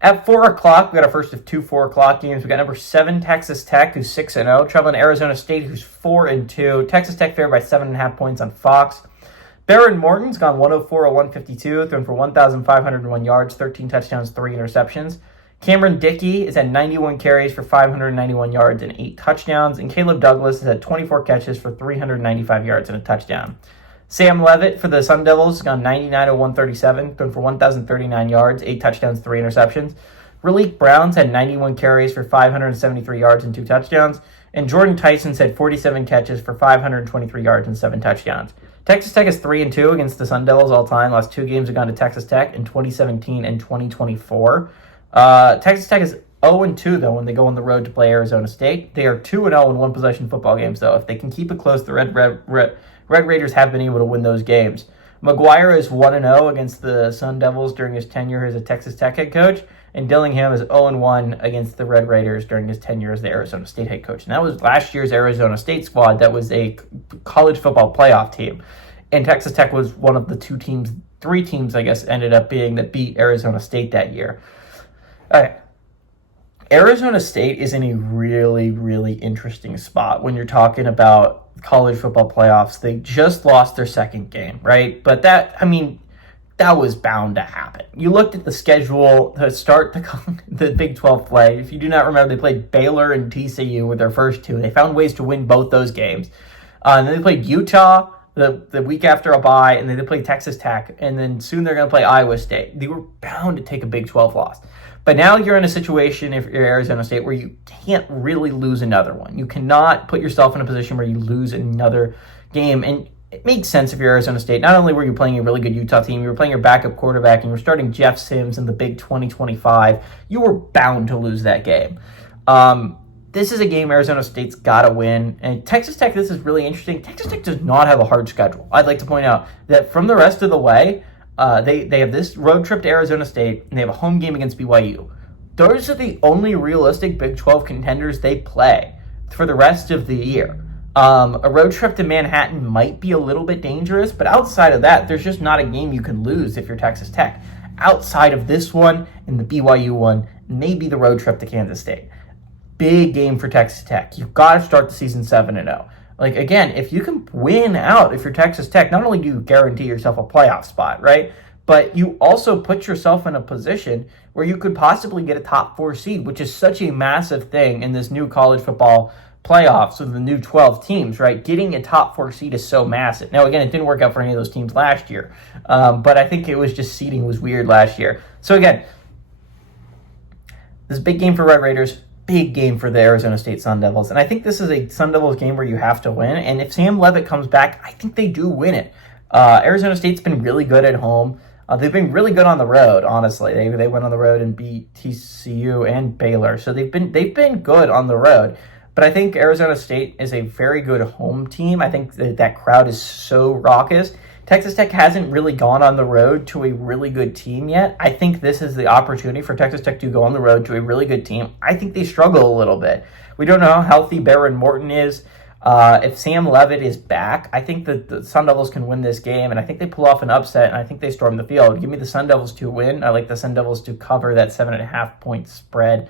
At 4 o'clock, we got our first of two 4 o'clock games. We got number 7, Texas Tech, who's 6-0, traveling to Arizona State, who's 4-2. Texas Tech favored by 7.5 points on Fox. Barron Morton's gone 104 of 152, thrown for 1,501 yards, 13 touchdowns, 3 interceptions. Cameron Dickey is at 91 carries for 591 yards and 8 touchdowns. And Caleb Douglas is at 24 catches for 395 yards and a touchdown. Sam Levitt for the Sun Devils has gone 99 of 137, thrown for 1,039 yards, 8 touchdowns, 3 interceptions. Raleek Browns had 91 carries for 573 yards and 2 touchdowns. And Jordan Tyson's had 47 catches for 523 yards and 7 touchdowns. Texas Tech is 3-2 against the Sun Devils all time. Last 2 games have gone to Texas Tech in 2017 and 2024. Texas Tech is 0-2, though, when they go on the road to play Arizona State. They are 2-0 in one-possession football games, though. If they can keep it close, the Red Raiders have been able to win those games. McGuire is 1-0 against the Sun Devils during his tenure as a Texas Tech head coach, and Dillingham is 0-1 against the Red Raiders during his tenure as the Arizona State head coach. And that was last year's Arizona State squad that was a college football playoff team. And Texas Tech was one of the 3 teams, I guess, ended up being that beat Arizona State that year. All right. Arizona State is in a really, really interesting spot when you're talking about college football playoffs. They just lost their second game, right? But that was bound to happen. You looked at the schedule to start the Big 12 play. If you do not remember, they played Baylor and TCU with their first 2. They found ways to win both those games. And then they played Utah the week after a bye, and then they played Texas Tech, and then soon they're going to play Iowa State. They were bound to take a Big 12 loss. But now you're in a situation, if you're Arizona State, where you can't really lose another one. You cannot put yourself in a position where you lose another game. And it makes sense if you're Arizona State. Not only were you playing a really good Utah team, you were playing your backup quarterback, and you were starting Jeff Sims in the Big 2025. You were bound to lose that game. This is a game Arizona State's got to win. And Texas Tech, this is really interesting. Texas Tech does not have a hard schedule. I'd like to point out that from the rest of the way, they have this road trip to Arizona State, and they have a home game against BYU. Those are the only realistic Big 12 contenders they play for the rest of the year. A road trip to Manhattan might be a little bit dangerous, but outside of that, there's just not a game you can lose if you're Texas Tech. Outside of this one and the BYU one, maybe the road trip to Kansas State. Big game for Texas Tech. You've got to start the season 7-0. Like, again, if you can win out, if you're Texas Tech, not only do you guarantee yourself a playoff spot, right? But you also put yourself in a position where you could possibly get a top 4 seed, which is such a massive thing in this new college football playoffs with the new 12 teams, right? Getting a top 4 seed is so massive. Now, again, it didn't work out for any of those teams last year, but I think it was just seeding was weird last year. So, again, this big game for Red Raiders. Big game for the Arizona State Sun Devils. And I think this is a Sun Devils game where you have to win. And if Sam Levitt comes back, I think they do win it. Arizona State's been really good at home. They've been really good on the road, honestly. They went on the road and beat TCU and Baylor. So they've been good on the road. But I think Arizona State is a very good home team. I think that crowd is so raucous. Texas Tech hasn't really gone on the road to a really good team yet. I think this is the opportunity for Texas Tech to go on the road to a really good team. I think they struggle a little bit. We don't know how healthy Barron Morton is. If Sam Levitt is back, I think that the Sun Devils can win this game, and I think they pull off an upset, and I think they storm the field. Give me the Sun Devils to win. I like the Sun Devils to cover that 7.5 point spread.